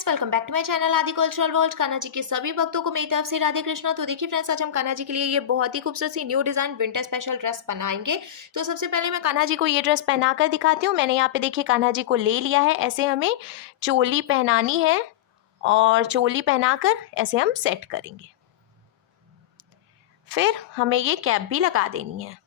Friends, welcome back to my channel Aadi cultural world. Kanha ji के सभी भक्तों को मेरी तरफ से राधे कृष्णा। तो देखिए फ्रेंड्स, आज हम कान्हा जी के लिए ये बहुत ही खूबसूरत सी new design winter special dress बनाएंगे। तो सबसे पहले मैं कान्हा जी को ये ड्रेस पहनाकर दिखाती हूँ। मैंने यहाँ पे देखिए कान्हा जी को ले लिया है। ऐसे हमें चोली पहनानी है और चोली पहनाकर ऐसे हम सेट करेंगे। फिर हमें ये कैप भी लगा देनी है।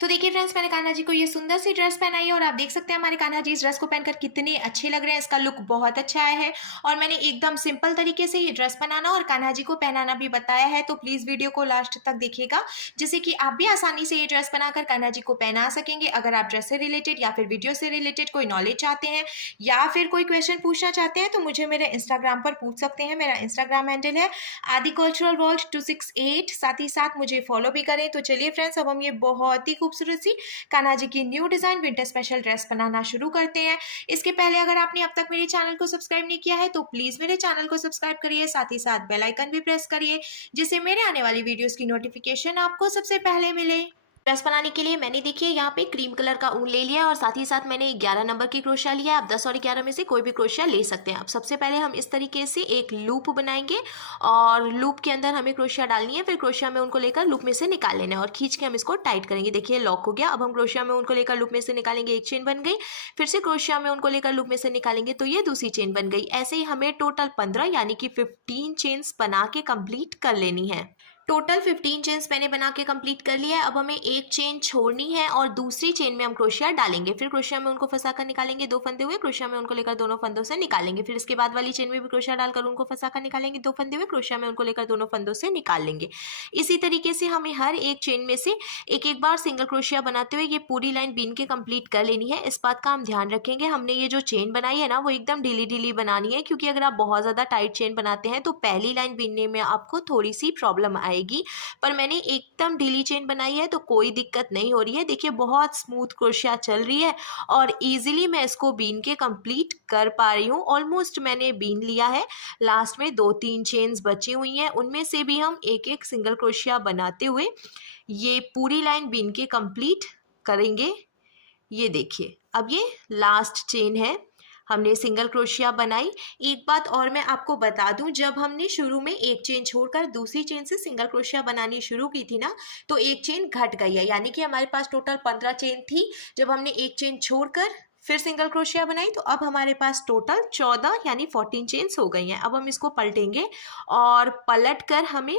तो देखिए फ्रेंड्स, मैंने कान्हा जी को ये सुंदर सी ड्रेस पहनाई है और आप देख सकते हैं हमारे कान्हा जी इस ड्रेस को पहनकर कितने अच्छे लग रहे हैं। इसका लुक बहुत अच्छा आया है और मैंने एकदम सिंपल तरीके से ये ड्रेस बनाना और कान्हा जी को पहनाना भी बताया है। तो प्लीज़ वीडियो को लास्ट तक देखिएगा, जिससे कि आप भी आसानी से ये ड्रेस बनाकर कान्हा जी को पहना सकेंगे। अगर आप ड्रेस से रिलेटेड या फिर वीडियो से रिलेटेड कोई नॉलेज चाहते हैं या फिर कोई क्वेश्चन पूछना चाहते हैं तो मुझे मेरे इंस्टाग्राम पर पूछ सकते हैं। मेरा इंस्टाग्राम हैंडल है आदि कल्चरल वर्ल्ड 268। साथ ही साथ मुझे फॉलो भी करें। तो चलिए फ्रेंड्स, अब हम ये बहुत ही खूबसूरत सी कान्हा जी की new design winter special dress बनाना शुरू करते हैं। इसके पहले अगर आपने अब तक मेरे चैनल को सब्सक्राइब नहीं किया है तो प्लीज मेरे चैनल को सब्सक्राइब करिए, साथ ही साथ बेल आइकन भी प्रेस करिए, जिससे मेरे आने वाली वीडियोस की नोटिफिकेशन आपको सबसे पहले मिले। ड्रेस बनाने के लिए मैंने देखिए यहाँ पे क्रीम कलर का ऊन ले लिया है और साथ ही साथ मैंने 11 नंबर की क्रोशिया लिया है। आप 10 और 11 में से कोई भी क्रोशिया ले सकते हैं। अब सबसे पहले हम इस तरीके से एक लूप बनाएंगे और लूप के अंदर हमें क्रोशिया डालनी है। फिर क्रोशिया में उनको लेकर लूप में से निकाल लेना है और खींच के हम इसको टाइट करेंगे। देखिए लॉक हो गया। अब हम क्रोशिया में उनको लेकर लूप में से निकालेंगे, एक चेन बन गई। फिर से क्रोशिया में उनको लेकर लूप में से निकालेंगे तो ये दूसरी चेन बन गई। ऐसे ही हमें टोटल 15 यानी कि 15 चेन्स बना के कंप्लीट कर लेनी है। टोटल 15 चेन्स मैंने बना के कंप्लीट कर लिया है। अब हमें एक चेन छोड़नी है और दूसरी चेन में हम क्रोशिया डालेंगे। फिर क्रोशिया में उनको फंसा कर निकालेंगे, 2 फंदे हुए क्रोशिया में उनको लेकर दोनों फंदों से निकालेंगे। फिर इसके बाद वाली चेन में भी क्रोशिया डालकर उनको फंसा कर निकालेंगे, 2 फंदे हुए क्रोशिया में उनको लेकर दोनों फंदों से निकाल लेंगे। इसी तरीके से हमें हर एक चेन में से एक एक बार सिंगल क्रोशिया बनाते हुए ये पूरी लाइन बीन के कंप्लीट कर लेनी है। इस बात का हम ध्यान रखेंगे, हमने ये जो चेन बनाई है ना वो एकदम ढीली ढीली बनानी है, क्योंकि अगर आप बहुत ज़्यादा टाइट चेन बनाते हैं तो पहली लाइन बीनने में आपको थोड़ी सी प्रॉब्लम आएगी। पर मैंने एकदम ढीली चेन बनाई है तो कोई दिक्कत नहीं हो रही है। देखिए बहुत स्मूथ क्रोशिया चल रही है और इजीली मैं इसको बीन के कंप्लीट कर पा रही हूँ। ऑलमोस्ट मैंने बीन लिया है। लास्ट में 2-3 चेन्स बची हुई हैं, उनमें से भी हम एक एक सिंगल क्रोशिया बनाते हुए ये पूरी लाइन बीन के कंप्लीट करेंगे। ये देखिए अब ये लास्ट चेन है, हमने सिंगल क्रोशिया बनाई। एक बात और मैं आपको बता दूं, जब हमने शुरू में एक चेन छोड़कर दूसरी चेन से सिंगल क्रोशिया बनानी शुरू की थी ना तो एक चेन घट गई है, यानी कि हमारे पास टोटल 15 चेन थी। जब हमने एक चेन छोड़कर फिर सिंगल क्रोशिया बनाई तो अब हमारे पास टोटल 14 यानी 14 चेन्स हो गई हैं। अब हम इसको पलटेंगे और पलट कर हमें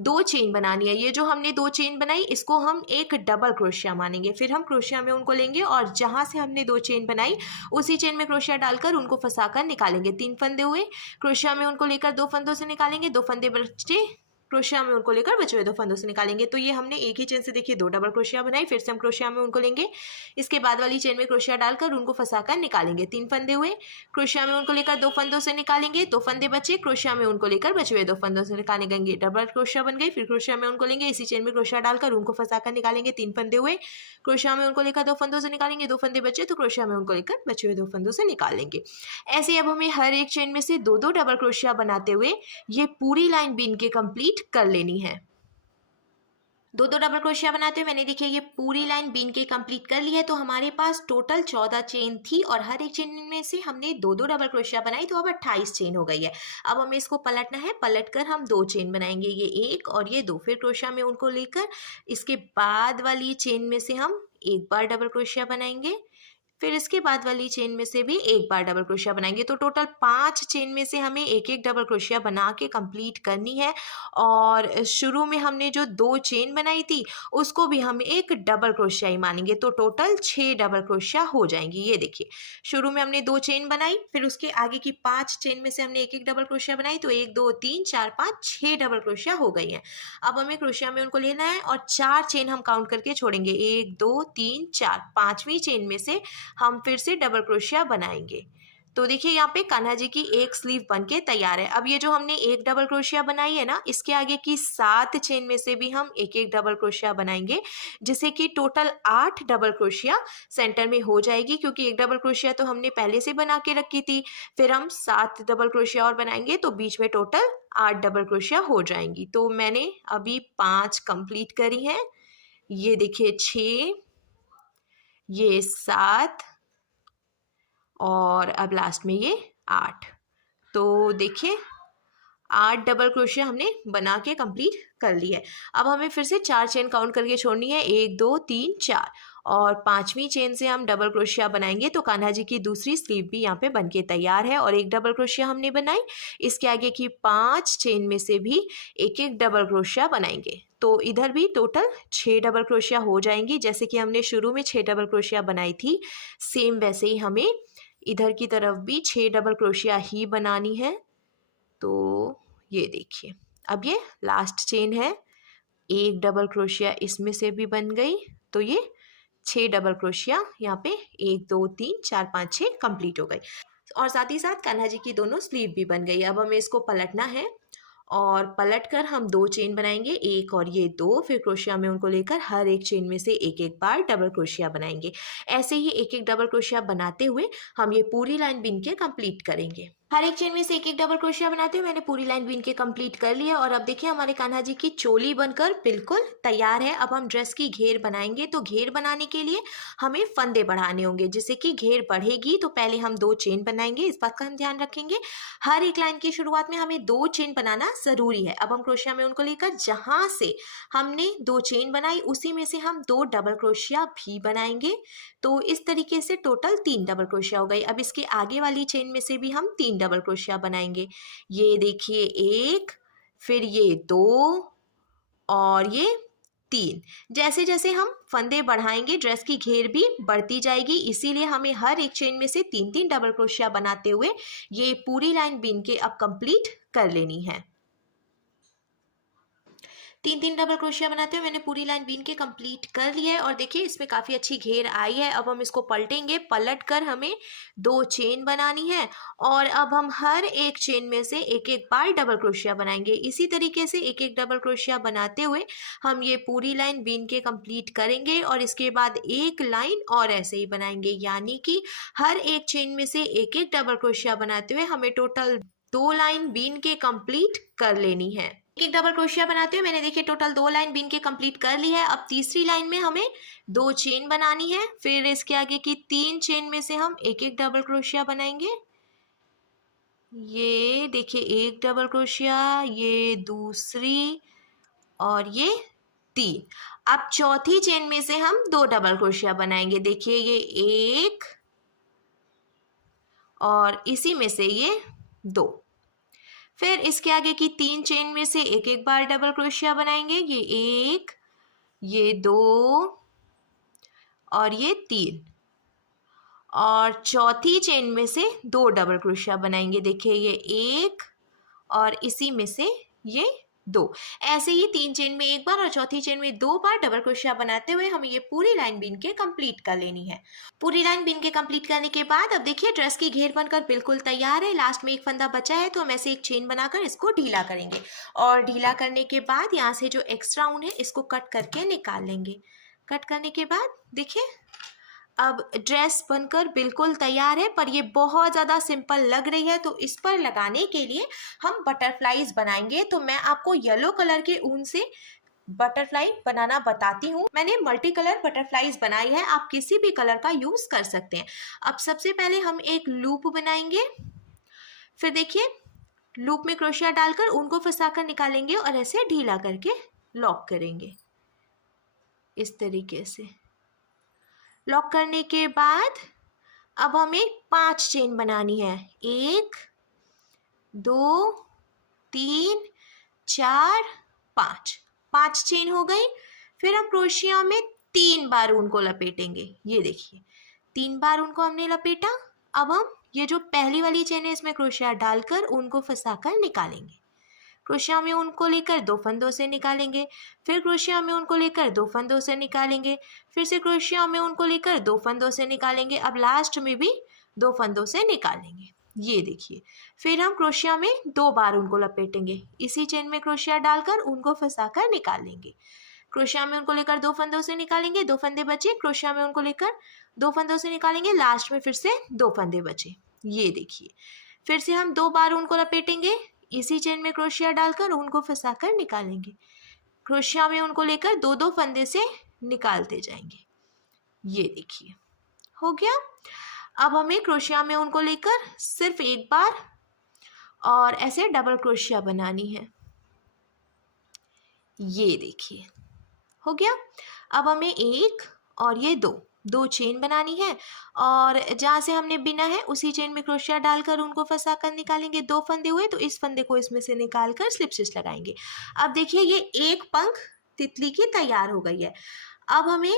2 चेन बनानी है। ये जो हमने 2 चेन बनाई इसको हम एक डबल क्रोशिया मानेंगे। फिर हम क्रोशिया में उनको लेंगे और जहाँ से हमने 2 चेन बनाई उसी चेन में क्रोशिया डालकर उनको फंसाकर निकालेंगे। 3 फंदे हुए क्रोशिया में उनको लेकर 2 फंदों से निकालेंगे, 2 फंदे बचे क्रोशिया में उनको लेकर बचे हुए 2 फंदों से निकालेंगे। तो ये हमने एक ही चेन से देखिए 2 डबल क्रोशिया बनाई। फिर से हम क्रोशिया में उनको लेंगे, इसके बाद वाली चेन में क्रोशिया डालकर उनको फंसाकर निकालेंगे। 3 फंदे हुए क्रोशिया में उनको लेकर 2 फंदों से निकालेंगे, 2 फंदे बचे क्रोशिया में उनको लेकर बचे हुए 2 फंदों से निकालेंगे। डबल क्रोशिया बन गई। फिर क्रोशिया में उनको लेंगे, इसी चेन में क्रोशिया डालकर उनको फंसाकर निकालेंगे। 3 फंदे हुए क्रोशिया में उनको लेकर 2 फंदों से निकालेंगे, 2 फंदे बचे तो क्रोशिया में उनको लेकर बचे हुए 2 फंदों से निकालेंगे। ऐसे अब हमें हर एक चेन में से 2-2 डबल क्रोशिया बनाते हुए ये पूरी लाइन बीन के कंप्लीट कर लेनी है। 2-2 डबल क्रोशिया बनाते हुए मैंने देखिए ये पूरी लाइन बीन के कंप्लीट कर ली है। तो हमारे पास टोटल 14 चेन थी और हर एक चेन में से हमने 2-2 डबल क्रोशिया बनाई, तो अब 28 चेन हो गई है। अब हमें इसको पलटना है, पलट कर हम 2 चेन बनाएंगे, ये 1 और ये 2। फिर क्रोशिया में उनको लेकर इसके बाद वाली चेन में से हम एक बार डबल क्रोशिया बनाएंगे, फिर इसके बाद वाली चेन में से भी एक बार डबल क्रोशिया बनाएंगे। तो टोटल 5 चेन में से हमें एक एक डबल क्रोशिया बना के कंप्लीट करनी है। और शुरू में हमने जो 2 चेन बनाई थी उसको भी हम एक डबल क्रोशिया ही मानेंगे, तो टोटल 6 डबल क्रोशिया हो जाएंगी। ये देखिए शुरू में हमने 2 चेन बनाई, फिर उसके आगे की 5 चेन में से हमने एक एक डबल क्रोशिया बनाई, तो 1 2 3 4 5 6 डबल क्रोशिया हो गई हैं। अब हमें क्रोशिया में उनको लेना है और 4 चेन हम काउंट करके छोड़ेंगे, 1 2 3 4। 5वीं चेन में से हम फिर से डबल क्रोशिया बनाएंगे। तो देखिए यहाँ पे कान्हा जी की एक स्लीव बनके तैयार है। अब ये जो हमने एक डबल क्रोशिया बनाई है ना, इसके आगे की 7 चेन में से भी हम एक एक डबल क्रोशिया बनाएंगे, जिससे कि टोटल 8 डबल क्रोशिया सेंटर में हो जाएगी। क्योंकि एक डबल क्रोशिया तो हमने पहले से बना के रखी थी, फिर हम 7 डबल क्रोशिया और बनाएंगे तो बीच में टोटल 8 डबल क्रोशिया हो जाएंगी। तो मैंने अभी 5 कंप्लीट करी हैं। ये देखिए 6, ये 7 और अब लास्ट में ये 8। तो देखिए 8 डबल क्रोशिया हमने बना के कंप्लीट कर लिया है। अब हमें फिर से 4 चेन काउंट करके छोड़नी है, 1 2 3 4, और 5वीं चेन से हम डबल क्रोशिया बनाएंगे तो कान्हा जी की दूसरी स्लीव भी यहाँ पे बन के तैयार है। और एक डबल क्रोशिया हमने बनाई, इसके आगे की 5 चेन में से भी एक एक डबल क्रोशिया बनाएंगे तो इधर भी टोटल 6 डबल क्रोशिया हो जाएंगी। जैसे कि हमने शुरू में 6 डबल क्रोशिया बनाई थी, सेम वैसे ही हमें इधर की तरफ भी 6 डबल क्रोशिया ही बनानी है। तो ये देखिए, अब ये लास्ट चेन है, एक डबल क्रोशिया इसमें से भी बन गई, तो ये 6 डबल क्रोशिया यहाँ पे 1 2 3 4 5 6 कंप्लीट हो गई। और साथ ही साथ कान्हा जी की दोनों स्लीव भी बन गई। अब हमें इसको पलटना है और पलट कर हम 2 चेन बनाएंगे, एक और ये 2, फिर क्रोशिया में उनको लेकर हर एक चेन में से एक एक बार डबल क्रोशिया बनाएंगे। ऐसे ही एक एक डबल क्रोशिया बनाते हुए हम ये पूरी लाइन बीन के कंप्लीट करेंगे। हर एक चेन में से एक एक डबल क्रोशिया बनाते हुए मैंने पूरी लाइन बीन के कंप्लीट कर लिया। और अब देखिए हमारे कान्हा जी की चोली बनकर बिल्कुल तैयार है। अब हम ड्रेस की घेर बनाएंगे, तो घेर बनाने के लिए हमें फंदे बढ़ाने होंगे, जिससे कि घेर बढ़ेगी। तो पहले हम 2 चेन बनाएंगे, इस बात का हम ध्यान रखेंगे। हर एक लाइन की शुरुआत में हमें 2 चेन बनाना ज़रूरी है। अब हम क्रोशिया में उनको लेकर जहाँ से हमने 2 चेन बनाई उसी में से हम 2 डबल क्रोशिया भी बनाएंगे। तो इस तरीके से टोटल 3 डबल क्रोशिया हो गई। अब इसके आगे वाली चेन में से भी हम 3 डबल क्रोशिया बनाएंगे। ये देखिए 1, फिर ये 2 और ये 3। जैसे जैसे हम फंदे बढ़ाएंगे ड्रेस की घेर भी बढ़ती जाएगी, इसीलिए हमें हर एक चेन में से 3 डबल क्रोशिया बनाते हुए ये पूरी लाइन बीन के अब कंप्लीट कर लेनी है। 3 डबल क्रोशिया बनाते हुए मैंने पूरी लाइन बीन के कंप्लीट कर लिया है। और देखिए इसमें काफ़ी अच्छी घेर आई है। अब हम इसको पलटेंगे, पलट कर हमें 2 चेन बनानी है और अब हम हर एक चेन में से एक एक बार डबल क्रोशिया बनाएंगे। इसी तरीके से एक एक डबल क्रोशिया बनाते हुए हम ये पूरी लाइन बीन के कंप्लीट करेंगे और इसके बाद एक लाइन और ऐसे ही बनाएंगे, यानी कि हर एक चेन में से एक एक डबल क्रोशिया बनाते हुए हमें टोटल 2 लाइन बीन के कंप्लीट कर लेनी है। एक डबल क्रोशिया बनाते हुए मैंने देखिए टोटल 2 लाइन बीन के कंप्लीट कर ली है। अब तीसरी लाइन में हमें 2 चेन बनानी है, फिर इसके आगे की 3 चेन में से हम एक एक डबल क्रोशिया बनाएंगे। ये देखिए एक डबल क्रोशिया, ये दूसरी और ये 3। अब चौथी चेन में से हम 2 डबल क्रोशिया बनाएंगे। देखिए ये 1 और इसी में से ये 2। फिर इसके आगे की 3 चेन में से एक एक बार डबल क्रोशिया बनाएंगे। ये 1, ये 2 और ये 3। और चौथी चेन में से 2 डबल क्रोशिया बनाएंगे। देखिए ये 1 और इसी में से ये 2। ऐसे ही 3 चेन में एक बार और चौथी चेन में 2 बार डबल क्रोशिया बनाते हुए हमें ये पूरी लाइन बीन के कंप्लीट कर लेनी है। पूरी लाइन बीन के कंप्लीट करने के बाद अब देखिए ड्रेस की घेर बनकर बिल्कुल तैयार है। लास्ट में एक फंदा बचा है तो हम ऐसे एक चेन बनाकर इसको ढीला करेंगे और ढीला करने के बाद यहाँ से जो एक्स्ट्रा ऊन है इसको कट करके निकाल लेंगे। कट करने के बाद देखिए अब ड्रेस बनकर बिल्कुल तैयार है, पर ये बहुत ज़्यादा सिंपल लग रही है। तो इस पर लगाने के लिए हम बटरफ्लाईज बनाएंगे। तो मैं आपको येलो कलर के ऊन से बटरफ्लाई बनाना बताती हूँ। मैंने मल्टी कलर बटरफ्लाईज बनाई है, आप किसी भी कलर का यूज़ कर सकते हैं। अब सबसे पहले हम एक लूप बनाएंगे, फिर देखिए लूप में क्रोशिया डालकर ऊन को फंसाकर निकालेंगे और ऐसे ढीला करके लॉक करेंगे। इस तरीके से लॉक करने के बाद अब हमें 5 चेन बनानी है। 1 2 3 4 5 चेन हो गई। फिर हम क्रोशिया में 3 बार ऊन को लपेटेंगे। ये देखिए 3 बार ऊन को हमने लपेटा। अब हम ये जो पहली वाली चेन है इसमें क्रोशिया डालकर ऊन को फंसाकर निकालेंगे। क्रोशिया में उनको लेकर 2 फंदों से निकालेंगे, फिर क्रोशिया में उनको लेकर 2 फंदों से निकालेंगे, फिर से क्रोशिया में उनको लेकर 2 फंदों से निकालेंगे। अब लास्ट में भी 2 फंदों से निकालेंगे। ये देखिए फिर हम क्रोशिया में 2 बार उनको लपेटेंगे, इसी चेन में क्रोशिया डालकर उनको फंसाकर निकालेंगे। क्रोशिया में उनको लेकर 2 फंदों से निकालेंगे, 2 फंदे बचे, क्रोशिया में उनको लेकर 2 फंदों से निकालेंगे, लास्ट में फिर से 2 फंदे बचे। ये देखिए फिर से हम 2 बार उनको लपेटेंगे, इसी चेन में क्रोशिया डालकर उनको फंसाकर निकालेंगे। क्रोशिया में उनको लेकर 2-2 फंदे से निकालते जाएंगे। ये देखिए हो गया। अब हमें क्रोशिया में उनको लेकर सिर्फ एक बार और ऐसे डबल क्रोशिया बनानी है। ये देखिए हो गया। अब हमें एक और ये दो चेन बनानी है और जहाँ से हमने बिना है उसी चेन में क्रोशिया डालकर उनको फंसा कर निकालेंगे। 2 फंदे हुए तो इस फंदे को इसमें से निकाल कर स्लिप स्टिच लगाएंगे। अब देखिए ये एक पंख तितली की तैयार हो गई है। अब हमें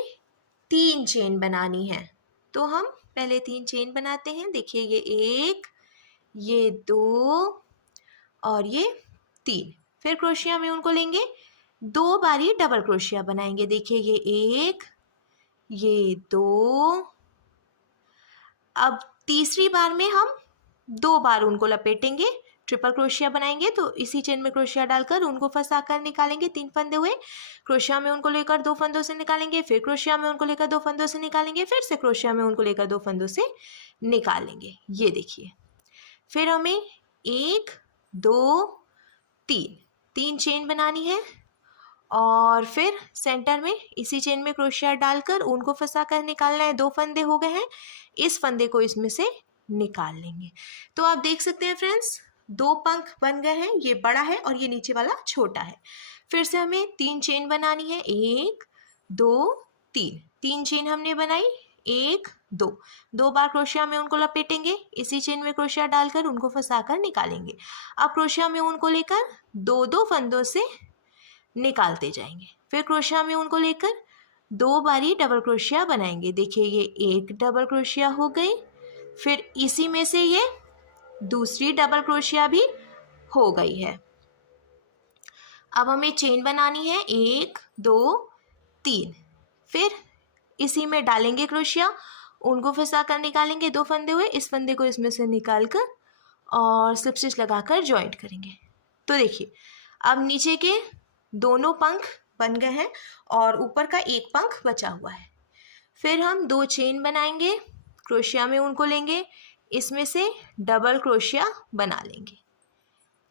3 चेन बनानी है, तो हम पहले 3 चेन बनाते हैं। देखिए ये 1, ये 2 और ये 3। फिर क्रोशिया में उनको लेंगे, 2 बारी डबल क्रोशिया बनाएंगे। देखिए ये 1, ये 2। अब तीसरी बार में हम 2 बार उनको लपेटेंगे, ट्रिपल क्रोशिया बनाएंगे। तो इसी चेन में क्रोशिया डालकर उनको फंसा कर निकालेंगे। 3 फंदे हुए, क्रोशिया में उनको लेकर 2 फंदों से निकालेंगे, फिर क्रोशिया में उनको लेकर 2 फंदों से निकालेंगे, फिर से क्रोशिया में उनको लेकर 2 फंदों से निकालेंगे। ये देखिए। फिर हमें 1, 2, 3 चेन बनानी है और फिर सेंटर में इसी चेन में क्रोशिया डालकर उनको फंसा कर निकालना है। 2 फंदे हो गए हैं, इस फंदे को इसमें से निकाल लेंगे। तो आप देख सकते हैं फ्रेंड्स, 2 पंख बन गए हैं, ये बड़ा है और ये नीचे वाला छोटा है। फिर से हमें 3 चेन बनानी है, 1, 2, 3 चेन हमने बनाई, 1, 2 बार क्रोशिया में उनको लपेटेंगे, इसी चेन में क्रोशिया डालकर उनको फंसा कर निकालेंगे। अब क्रोशिया में उनको लेकर 2 फंदों से निकालते जाएंगे। फिर क्रोशिया में उनको लेकर 2 बारी डबल क्रोशिया बनाएंगे। देखिए ये 1 डबल क्रोशिया हो गई, फिर इसी में से ये दूसरी डबल क्रोशिया भी हो गई है। अब हमें चेन बनानी है, 1, 2, 3। फिर इसी में डालेंगे क्रोशिया, उनको फंसा कर निकालेंगे। 2 फंदे हुए, इस फंदे को इसमें से निकाल कर और स्लिप स्टिच लगाकर जॉइंट करेंगे। तो देखिए अब नीचे के दोनों पंख बन गए हैं और ऊपर का एक पंख बचा हुआ है। फिर हम 2 चेन बनाएंगे, क्रोशिया में उनको लेंगे, इसमें से डबल क्रोशिया बना लेंगे।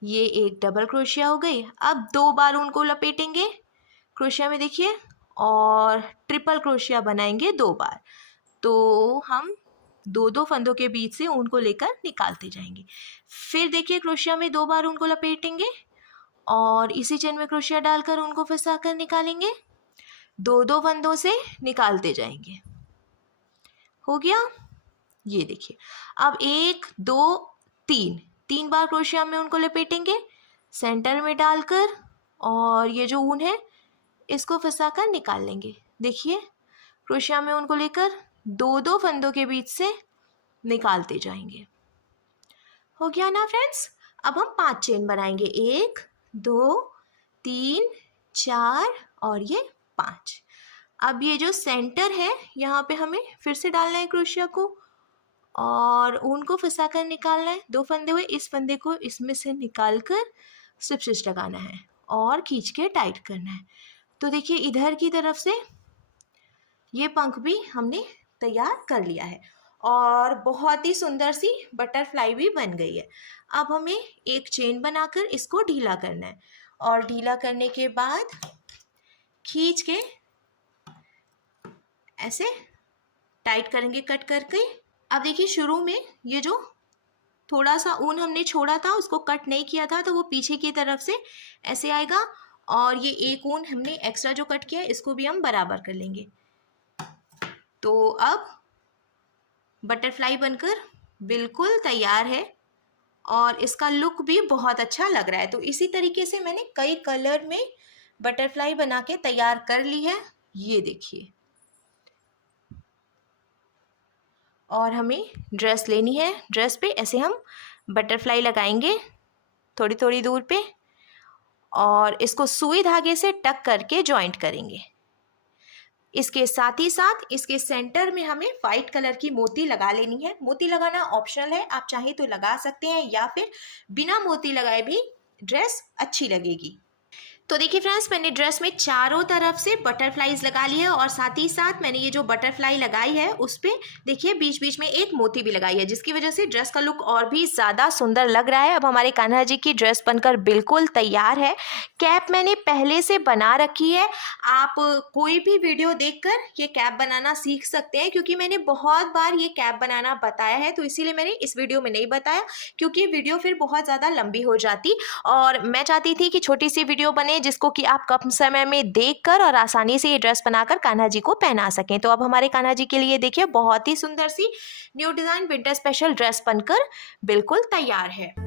ये एक डबल क्रोशिया हो गई। अब 2 बार उनको लपेटेंगे क्रोशिया में, देखिए, और ट्रिपल क्रोशिया बनाएंगे 2 बार। तो हम 2 फंदों के बीच से उनको लेकर निकालते जाएंगे। फिर देखिए क्रोशिया में 2 बार उनको लपेटेंगे और इसी चेन में क्रोशिया डालकर उनको फंसा कर निकालेंगे। 2 फंदों से निकालते जाएंगे। हो गया। ये देखिए अब 1, 2, 3 बार क्रोशिया में उनको लपेटेंगे, सेंटर में डालकर और ये जो ऊन है इसको फंसा कर निकाल लेंगे। देखिए क्रोशिया में उनको लेकर 2 फंदों के बीच से निकालते जाएंगे। हो गया ना फ्रेंड्स। अब हम 5 चेन बनाएंगे, 1, 2, 3, 4 और ये 5। अब ये जो सेंटर है यहाँ पे हमें फिर से डालना है क्रोशिया को और ऊन को फंसा कर निकालना है। 2 फंदे हुए, इस फंदे को इसमें से निकाल कर स्लिप स्टिच लगाना है और खींच के टाइट करना है। तो देखिए इधर की तरफ से ये पंख भी हमने तैयार कर लिया है और बहुत ही सुंदर सी बटरफ्लाई भी बन गई है। अब हमें एक चेन बनाकर इसको ढीला करना है और ढीला करने के बाद खींच के ऐसे टाइट करेंगे कट करके। अब देखिए शुरू में ये जो थोड़ा सा ऊन हमने छोड़ा था उसको कट नहीं किया था, तो वो पीछे की तरफ से ऐसे आएगा और ये एक ऊन हमने एक्स्ट्रा जो कट किया है इसको भी हम बराबर कर लेंगे। तो अब बटरफ्लाई बनकर बिल्कुल तैयार है और इसका लुक भी बहुत अच्छा लग रहा है। तो इसी तरीके से मैंने कई कलर में बटरफ्लाई बना के तैयार कर ली है। ये देखिए, और हमें ड्रेस लेनी है। ड्रेस पे ऐसे हम बटरफ्लाई लगाएंगे थोड़ी थोड़ी दूर पे और इसको सुई धागे से टक करके जॉइंट करेंगे। इसके साथ ही साथ इसके सेंटर में हमें वाइट कलर की मोती लगा लेनी है। मोती लगाना ऑप्शनल है, आप चाहें तो लगा सकते हैं या फिर बिना मोती लगाए भी ड्रेस अच्छी लगेगी। तो देखिए फ्रेंड्स, मैंने ड्रेस में चारों तरफ से बटरफ्लाईज लगा लिए है और साथ ही साथ मैंने ये जो बटरफ्लाई लगाई है उस पे देखिए बीच बीच में एक मोती भी लगाई है, जिसकी वजह से ड्रेस का लुक और भी ज़्यादा सुंदर लग रहा है। अब हमारे कान्हा जी की ड्रेस बनकर बिल्कुल तैयार है। कैप मैंने पहले से बना रखी है। आप कोई भी वीडियो देखकर ये कैप बनाना सीख सकते हैं, क्योंकि मैंने बहुत बार ये कैप बनाना बताया है, तो इसीलिए मैंने इस वीडियो में नहीं बताया, क्योंकि वीडियो फिर बहुत ज़्यादा लंबी हो जाती और मैं चाहती थी कि छोटी सी वीडियो बने जिसको कि आप कम समय में देखकर और आसानी से ये ड्रेस बनाकर कान्हा जी को पहना सकें। तो अब हमारे कान्हा जी के लिए देखिए बहुत ही सुंदर सी new design winter special dress बनकर बिल्कुल तैयार है।